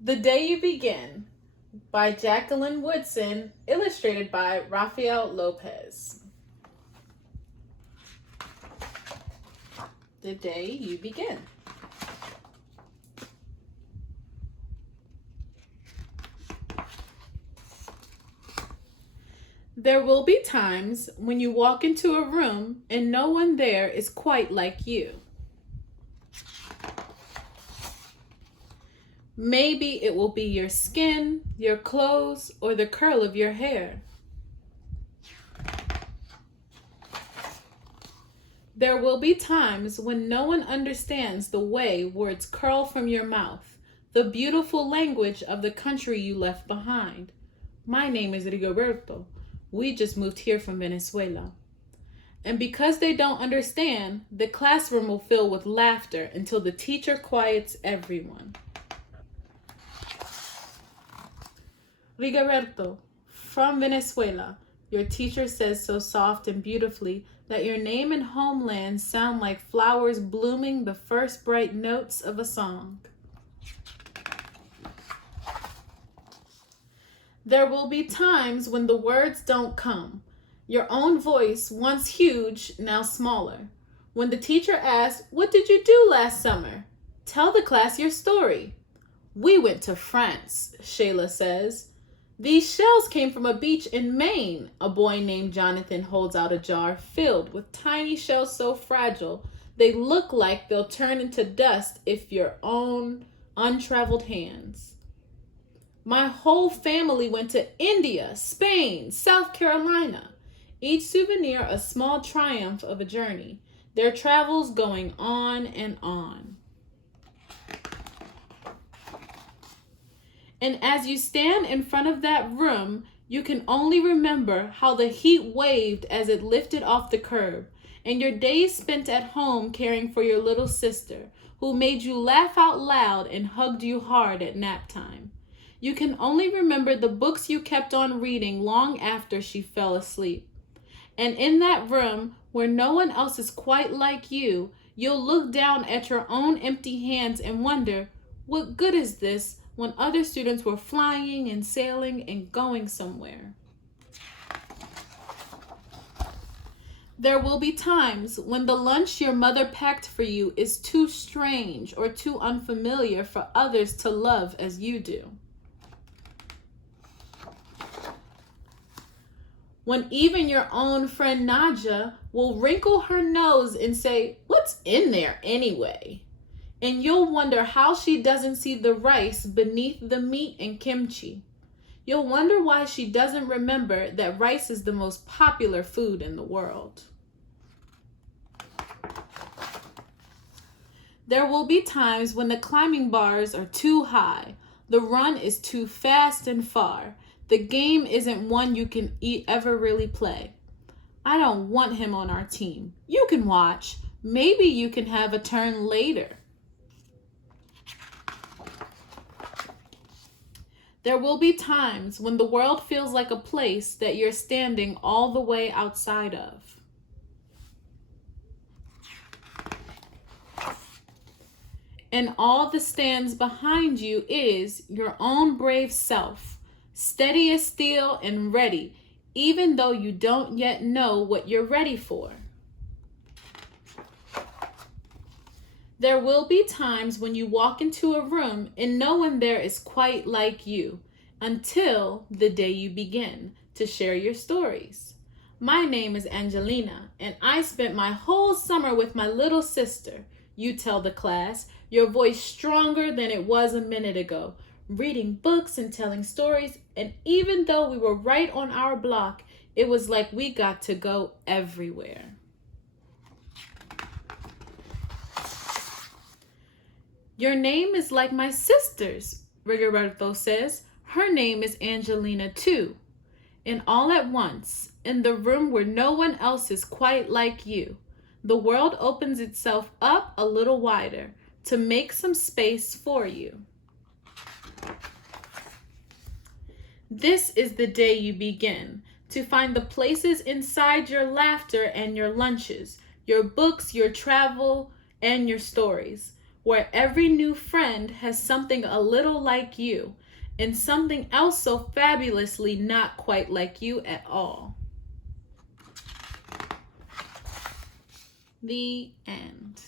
The Day You Begin by Jaqueline Woodson, illustrated by Rafael Lopez. The Day You Begin. There will be times when you walk into a room and no one there is quite like you. Maybe it will be your skin, your clothes, or the curl of your hair. There will be times when no one understands the way words curl from your mouth, the beautiful language of the country you left behind. My name is Rigoberto. We just moved here from Venezuela. And because they don't understand, the classroom will fill with laughter until the teacher quiets everyone. Rigoberto, from Venezuela, your teacher says so soft and beautifully that your name and homeland sound like flowers blooming the first bright notes of a song. There will be times when the words don't come. Your own voice, once huge, now smaller. When the teacher asks, "What did you do last summer?" Tell the class your story. "We went to France," Shayla says. "These shells came from a beach in Maine." A boy named Jonathan holds out a jar filled with tiny shells so fragile they look like they'll turn into dust if your own untraveled hands. "My whole family went to India, Spain, South Carolina." Each souvenir a small triumph of a journey, their travels going on and on. And as you stand in front of that room, you can only remember how the heat waved as it lifted off the curb, and your days spent at home caring for your little sister, who made you laugh out loud and hugged you hard at nap time. You can only remember the books you kept on reading long after she fell asleep. And in that room, where no one else is quite like you, you'll look down at your own empty hands and wonder, what good is this when other students were flying and sailing and going somewhere? There will be times when the lunch your mother packed for you is too strange or too unfamiliar for others to love as you do. When even your own friend Naja will wrinkle her nose and say, "What's in there anyway?" And you'll wonder how she doesn't see the rice beneath the meat and kimchi. You'll wonder why she doesn't remember that rice is the most popular food in the world. There will be times when the climbing bars are too high, the run is too fast and far, the game isn't one you can ever really play. "I don't want him on our team." "You can watch. Maybe you can have a turn later." There will be times when the world feels like a place that you're standing all the way outside of. And all that stands behind you is your own brave self, steady as steel and ready, even though you don't yet know what you're ready for. There will be times when you walk into a room and no one there is quite like you, until the day you begin to share your stories. My name is Angelina, and I spent my whole summer with my little sister. You tell the class, your voice stronger than it was a minute ago, reading books and telling stories, and even though we were right on our block, it was like we got to go everywhere. "Your name is like my sister's," Rigoberto says. "Her name is Angelina too." And all at once, in the room where no one else is quite like you, the world opens itself up a little wider to make some space for you. This is the day you begin to find the places inside your laughter and your lunches, your books, your travel, and your stories, where every new friend has something a little like you and something else so fabulously not quite like you at all. The end.